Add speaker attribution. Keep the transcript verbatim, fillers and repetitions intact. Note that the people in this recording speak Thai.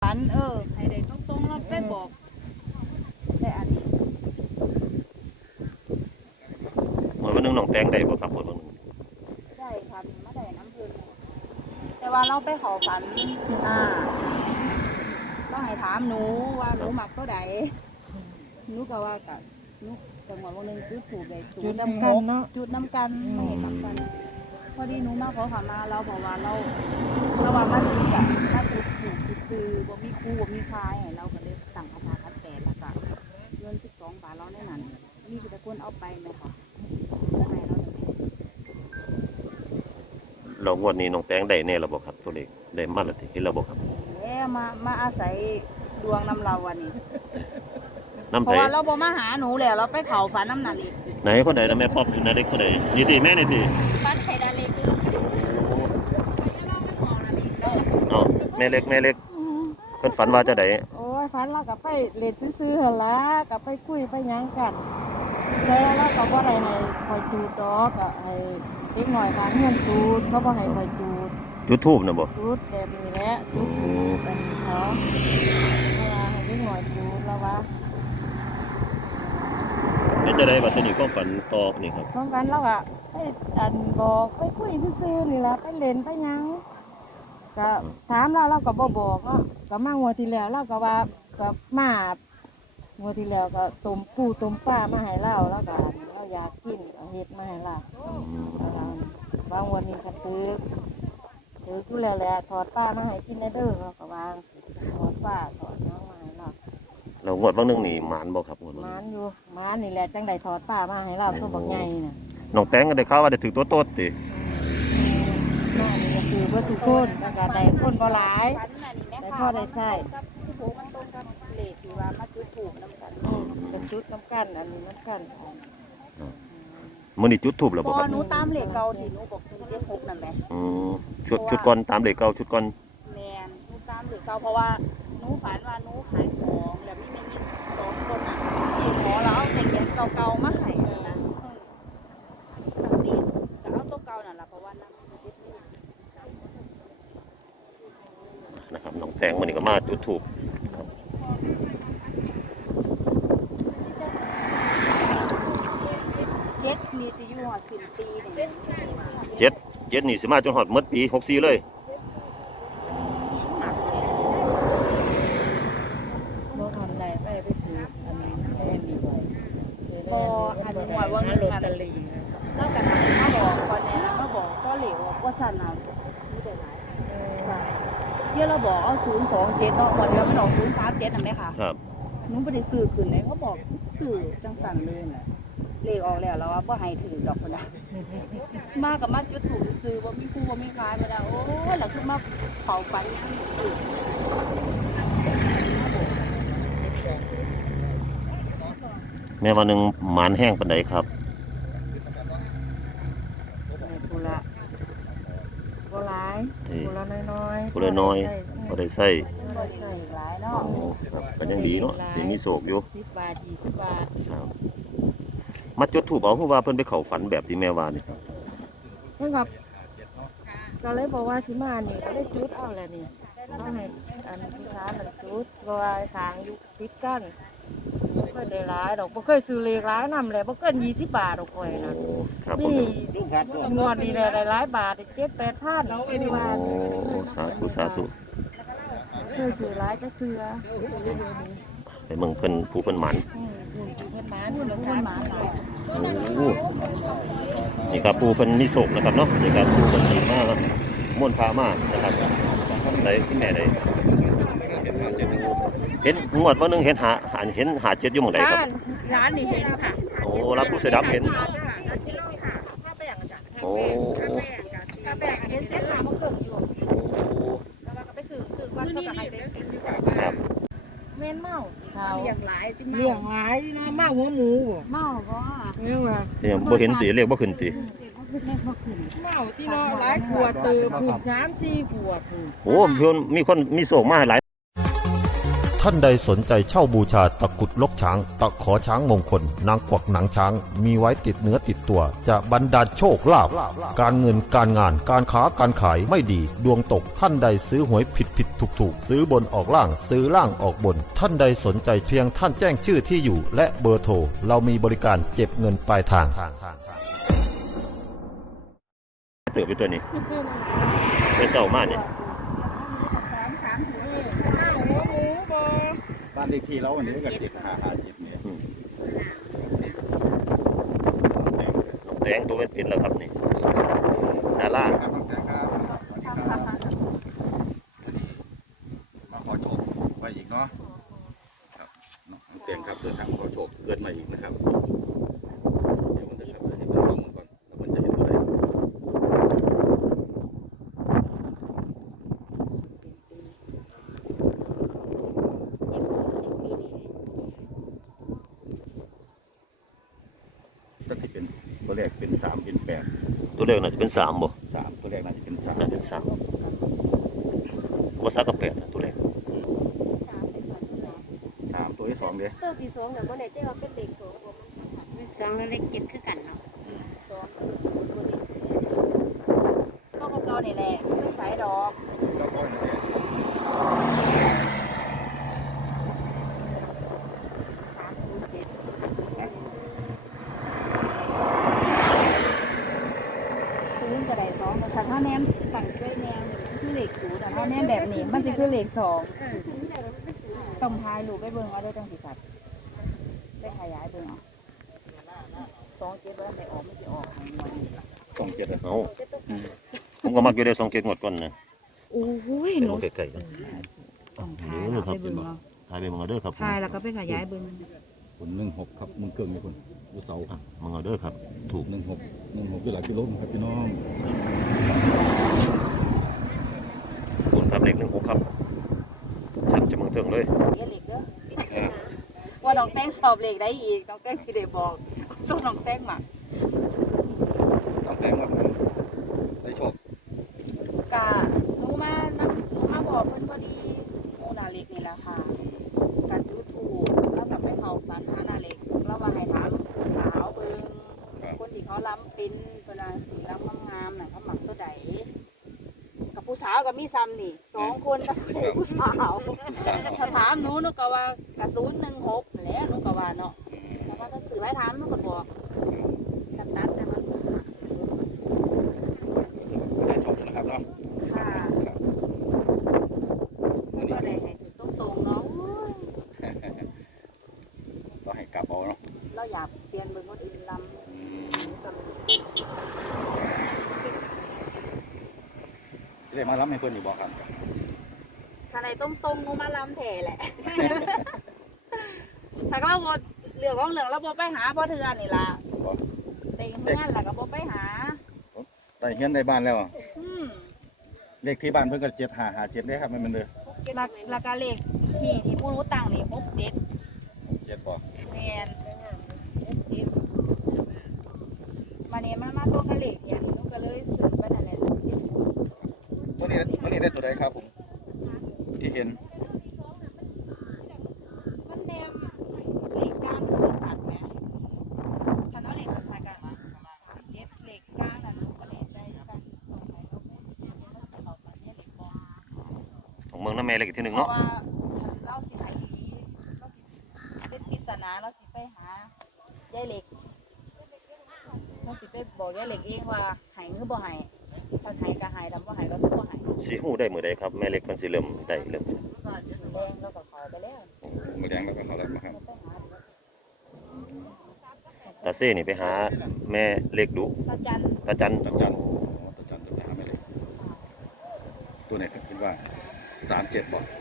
Speaker 1: ฝันเออให้ได้ตรงๆแล้วไปบอกแต่อันนี้
Speaker 2: เหมือนวันนึงน้องแตงได้บ่ครับคนวันนึง
Speaker 1: ได้ครับมาได้น้ำพึ่งแต่ว่าเราไปขอฝันอ่าเราให้ถามหนูว่าหนูมักตัวใดหนูก็ว่ากับหนูจังหวะวันหนึงจุดถูกเลยจุดน้ำกันเนาะจุดน้ำกันไม่เห็นน้ำกันพอดีหนูมาขอขมาเราบอกว่าเราเราว่ามาจุดอะมาจุดถูกจุดซื้อบ่มีครูบ่มีคายให้เราก็เลยสั่งอาจารย์คัดแปดแล้วก็เงินสิบสองบาทเราในนั้นมีแต่คนเอาไปไหมคะให้เราเลย
Speaker 2: เรางวดนี้น้องแตงได้แน่แล้วบ่ครับตัวเลขได้มาแล้วที่เห็นแล้วบ่ครับ
Speaker 1: เอ๊ะมามาอาศัยดวงน้ำเราวันนี้
Speaker 2: น้ำ
Speaker 1: เพ
Speaker 2: ไผ
Speaker 1: ราะว่าเราบ่มาหาหนูแล้วเราไปเผาฝันน้ำหนักอีก
Speaker 2: ไหนคนใดนะแม่ป๊อบอยู่ไหนเด็กคนใดนี่ติแม่นี่ติ
Speaker 1: ฝันไข่ดาเล็กคือเราไปเผานาฬิกา
Speaker 2: เอ้าแม่เล็กแม่เล็กเพิ่นฝันว่าจะได้
Speaker 3: โอ้ยฝันเราก็ไปเล่นซื่อๆหั่นล่ะก็ไปคุยไปหยังกันแล้วเราก็บ่ได้ให้คอยจูดดอกก็ให้เด็กหน่อยบ้านเฮือนจูดเขาบ่ให้คอยจูด
Speaker 2: จุดธูปน่ะบ่
Speaker 3: จูดแบบนี้แหละจูด
Speaker 2: อืม
Speaker 3: แบบนี้เขาเพราะว่าให้เด็กหน่อยจูดแล้วว่า
Speaker 2: แล้วจะได้ว่าตัวนี้ความฝันต่อนี่ครับ
Speaker 3: พร้อมกันเราก็ไปอันบอกไปคุยซื่อๆนี่ล่ะไปเล่นไปหยังก็ถามเราเราก็บ่บอกเนาะก็มางวดที่แล้วเราก็ว่าก็มางวดที่แล้วก็ต้มปูต้มปลามาให้เราแล้วก็เราอยากกินก็เฮ็ดมาให้เรา บางวันนี้ก็ตึกตึกอยู่แล้วแหละถอดป้ามาให้กินในเด้อเราก็วางถอดป้าถอดน้องมาให้เรา
Speaker 2: เรางวดวันนึงนี่หมานบ่ครับงวดวัน
Speaker 3: ห
Speaker 2: นึ
Speaker 3: มาง นอยู่หมานนี่แหละจังได้ถอดป้ามาให้เราตัวบักใหญ่น่ะ
Speaker 2: น้องแตงก็ได้ข่าวว่าได้ถึงตัวโตดติ
Speaker 3: มานี่ก็คือเพื่อทุกคนแล้วก็ได้คนบ่หลาย
Speaker 1: ฝันน่ะนี่แม่
Speaker 3: แต่
Speaker 1: ค่ะ
Speaker 3: พอได้ใช้
Speaker 1: กับผู้ผูมันตรงกับเลขที่ว่ามาจุดถูกน้ำกัน
Speaker 3: อืมเป็นชุดน้ำกันอันนี้น้ำกัน
Speaker 2: มื้อนี้จุดธูปแล้ว
Speaker 1: พ
Speaker 2: บ่
Speaker 1: อ
Speaker 2: ครับ
Speaker 1: หนูตามเลขเก่าที่หนูบอกหนูเจ็ดหกนั่นแหละ
Speaker 2: อืมชุดชุดก่อนตามเลขเก่าชุดก่อน
Speaker 1: แมนหนูตามเลขเก่าเพราะว่าหนูฝันว่าหนูขายของแล้วมีแม่ยิงสองคนอ่ะสี่หมอแล้วเอาแต่เงินเก่าๆมาให้นะแบบนี้ก็เอาตัวเก่านั่นแหละเพราะว่าน้ำเจ็ดลูก
Speaker 2: นะครับน้องแตงมื้อนี้ก็มาจุดธูป
Speaker 1: เจ็ดมีสิอยู่หัวสิบปีเนี่ย
Speaker 2: เจ็ดเจ็ดนี่สิมาจนฮอดหมดปีหกสี่เลย
Speaker 3: บ่ทำไรไปไปซื้ออันนี้แม่ดีบ่ซื้อ
Speaker 1: พออันหัวว่า
Speaker 3: ล
Speaker 1: เงิน
Speaker 3: อต
Speaker 1: อัน
Speaker 3: เตอรี่
Speaker 1: นอกจากนั้นมาบอกก่อนแน่มาบอกก็เหลวว่าสั่นเอาไม่ได้หลายค่ะเดี๋ยวเราบอกเอาศูนย์สองเจ็ดเนาะก่อนเดี๋ยวมันออกศูนย์สามเจ็ดนั่นไหมคะ
Speaker 2: ครับ
Speaker 1: หนูไม่ได้ซื้อขึ้นเลยเขาบอกซื้อจังสั่นเลยแหละเลขออกแล้วเราว่าบ่ให้ถือดอกคนนะมากับมาจุดถูกซื้อว่ามีครูว่ามีขายมาแล้วโอ้ยเราคือมาเผาไฟยังอยู่
Speaker 2: แม่วันหนึงหมานแห้งปานใดครับ
Speaker 3: กูละกูหลายกูละน้อยๆ
Speaker 2: ผู้ละน้อยบ่ได้ใช้
Speaker 1: บ่ได้ซื้อหลายเนาะ
Speaker 2: โอ้ครับก็ยังดีเนาะยังมีโศกอยู่
Speaker 3: สิบบาทยี่สิบบาท
Speaker 2: ครับมาจุดธูปเอาเพราะว่าเพิ่นไปเข้าฝันแบบที่แม่ว่านี่ครับ
Speaker 3: นี่ครับก็เลยบอกว่าสิมานี่ก็เลยจุดเอาแหละนี่ต้องให้อันผู้ชายมันจุดเพราะว่าทางอยู่ติดกันบ่เคยได้หลายดอกบ่เคยซื้อเลขหลายนำเลยบ่เกินยี่สิบบาทดอกข่อย
Speaker 2: โอ้
Speaker 3: นะ
Speaker 2: ครับผม
Speaker 3: นี่งวดนี้ได้หลายบาทเจ็ดแปดพันเอาไปดีว่า
Speaker 2: โอ้สาธุสาธุ
Speaker 3: เคยซื้อหลายจักเทื่อ
Speaker 2: ไปเมืองเพิ่นผู้เพิ่นหมัน
Speaker 3: อืมเพิ่นหมาเพิ่นละสามสิบบาท
Speaker 2: โอ้นี่ครับผู้เพิ่นมีโศกนะครับเนาะนี่ครับผู้เพิ่นนี่มาม่วนพามานะครับไหนคุณแม่ได้เห็นงวดวันหนึงเห็นหาหาเห็นหาเจ็ดอยู่หม่องใดครับ
Speaker 1: ร้านนี่เห็นค่ะ
Speaker 2: โอ้รับผู้เสยดำเห็นโอ้
Speaker 1: กาแฟเห็นเส้นหาบ่เกิดอยู่แล้วก็ไปซื้อซื้อก่อนเขาก็ให้เป็นเป็นอยู่
Speaker 2: ครับ
Speaker 3: แม่นเมาเขา
Speaker 1: เลี้ยงหลายติ
Speaker 3: เลี้ยงหลายเนาะมาหัวหมูบ่
Speaker 1: เมาบ่
Speaker 3: เลี้ยงว่า
Speaker 2: เนี่ยบ่เห็นติเรียกบ่ขึ้นติ
Speaker 3: เมาที่เนาะหลายขวดเติบผูกสามสี่ขวดผูก
Speaker 2: โอ้เพิ่นมีคนมีโศกมาให้หลายท่านใดสนใจเช่าบูชาตะกรุดลกช้าง ตะขอช้างมงคล นางกวักหนังช้าง มีไว้ติดเนื้อติดตัว จะบรรดาลโชคลาภการเงินการงานการค้าการขายไม่ดี ดวงตกท่านใดซื้อหวยผิดผิดถูกถูกซื้อบนออกล่างซื้อล่างออกบน ท่านใดสนใจเพียงท่านแจ้งชื่อที่อยู่ และเบอร์โทรเรามีบริการเก็บเงินปลายทางเติบไปตัวนี้ไปเศร้ามากเนี่ย
Speaker 4: บ้านเลขที่เราอันนี้ก็เจ็ดห้าห้าเจ็ดเนี่ย
Speaker 2: แดงตัวเป็นเป็นแล้วครับนี่ดารา
Speaker 4: ครับน้องแตงครับสวัสดีครับอันนี้มาขอโชคไปอีกเนาะครับน้องแตงครับเดินทางขอโชคเกิดมาอีกนะครับเดี๋ยวมันจะครับให้มันส่องมันก่อนแล้วมันจะเห็นตัวไหนถ้าที่เป็นตัวแรกเป็นสามเป็นแปด
Speaker 2: ตัวเลขน่าจะเป็นสามบ่
Speaker 4: สามตัวแรกน่าจะเป็นสาม
Speaker 2: น่าจะเป็นสามภาษากับแปดนะตัวเลข
Speaker 4: สามตัวที่สองเด้
Speaker 5: ตัวที่สองแต่ว่าในเจ้าเป็นเด็กสองผมสองแล้วเล็กเจ็ดคือกันเนาะ
Speaker 1: สองก็กับเราเนี่ยแหละไม่ใส่ดอก
Speaker 4: เจ้าก้อนเนี่ย
Speaker 1: สามศูนย์เจ็ดศูนย์กระไดสองแต่ถ้าแนมสั่งช่วยแนมคือเลขศูนย์แต่ถ้าแนมแบบนี้มันจะคือเลขสองต้องทายลูกไปเบิ่งเอาด้วยจังสิสัตว์ได้ขยายเบิ่งเอาสองเจ็ดเบิ่งไปออกไม่สิออกของมัน
Speaker 4: สองเจ็ดอะ
Speaker 2: เอาผมก็มักอยู่ได้สองเกตหมดก่อนนะ
Speaker 1: โอ้ย
Speaker 2: เป็น
Speaker 1: หนู
Speaker 2: ไก่ๆนะ
Speaker 1: ต้องทายแล้วไปเบิ่งเอา
Speaker 2: ทายไปมังเอาเด้อครับ
Speaker 1: ทายแล้วก็ไปขยายเบิ่ง
Speaker 4: คนหนึ่งหกครับมึงเกิงเลยคนดูเสา
Speaker 2: อ่ะมังเอาเด้อครับ ถูก
Speaker 4: หนึ่งหกหนึ่งหกอยู่หลายกิโลครับพี่น้อง
Speaker 2: คุณครับเลขหนึ่งหกครับชัดจะมึงเถิงเลย
Speaker 1: เรียนเหล็กเด้อว่าน้องแต้งสอบเหล็กได้อีกน้องแต้งสิได้บอกตัวน้องแต้งหมัก
Speaker 4: ต้องแปลงว่าได้โชค
Speaker 1: กะหนูมานักหนูมาบอกเพิ่นพอดีหมูนาเล็กนี่แหละค่ะกะจุดถูกแล้วกับไปเผาฝันหานาเล็กแล้วว่าให้ถามผู้สาวเบิ่งคนที่เขาล้ำปิ้นเพิ่นว่าสีล้ำงามๆน่ะเขาหมักตัวใดกับผู้สาวกับมีซ้ำนี่สองคนกับผู้สาวถ้าถามหนูหนูก็ว่ากระศูนย์หนึ่งหกแหละหนูก็ว่าเนาะแต่ว่าถ้าสื่อไว้ถามหนูก็บอกกันตัดแต่มัน
Speaker 4: ได้โชคอยู่นะครับเนาะ
Speaker 1: ค่ะ
Speaker 4: ครับวัน
Speaker 1: ก็
Speaker 4: นี้
Speaker 1: ได้ให้ถึงตรงๆเนาะโอ้ย
Speaker 4: เราให้กลับเอาเนาะ
Speaker 1: เราอยากเปลี่ยนเบิ่งคนอื่นลำ
Speaker 4: จะได้มารับให้เพื่อนอยู่บอกครับ
Speaker 1: ถ้าไหนตรงๆหนูมาลำแถ่แหละ ถ้าเราบ่เหลืองของเหลืองเราบ่ไปหาบ่เทื่อนี่ล่ะ
Speaker 4: บอก
Speaker 1: เต็งเฮือนแล้วก็บ่ไปหา
Speaker 4: ได้เฮียนได้บ้านแล้วอะ
Speaker 1: อืม
Speaker 4: เลขที่บ้านเพื่อนก็เจ็ดห้าห้าเจ็ดได้ครับไม่เป็นเด้อ
Speaker 1: แล้วแล้วก็เลขที่ที่ผู้รู้ตั้งนี่หกเจ็ด
Speaker 4: เจ็ดบอก
Speaker 1: แม่นหกเจ็ดมาเนี่ยมามาตัวกะเลขเนี่ยหนูก็เลยซื้อไปนั่นแหละ
Speaker 4: วันนี้วันนี้ได้ตัวใดครับผมที่เห็น
Speaker 1: มันแนมเลขการบริษัทไหมถ้าเอาเลขบริษัทกันเจ็ดเลขการน่ะหนูก็เลขได้กันสองใบเราไม่เอาไปเนี่ยเลขบอ
Speaker 2: ของเมืองน้ำแม่เลขอีกที่หนึ่ง
Speaker 1: เพราะ
Speaker 2: เนาะ
Speaker 1: ว่าเราสิหายดีเราสิเป็นปริศนาเราสิไปหายายเหล็กเราสิไปบอกยายเหล็กเองว่าหายหรือบ่หายถ้าหายก็หายทำบ่หายก็คือบ่หาย
Speaker 2: สีหูได้มือใดครับแม่เล็กมันสิเริ่มได้เริ่ม
Speaker 1: แดงเราก็ขอไปแล้ว
Speaker 4: มือแดงแล้วก็เขาแล้วนะครับ
Speaker 1: เราไปหา
Speaker 2: ตาเซ่นี่ไปหาแม่เล็กดุ
Speaker 1: ตาจัน
Speaker 2: ตาจัน
Speaker 4: จันจันอ๋อจันจันจะไปหาไม่เลยตัวไหนครับคิดว่าสามเจ็ดบอก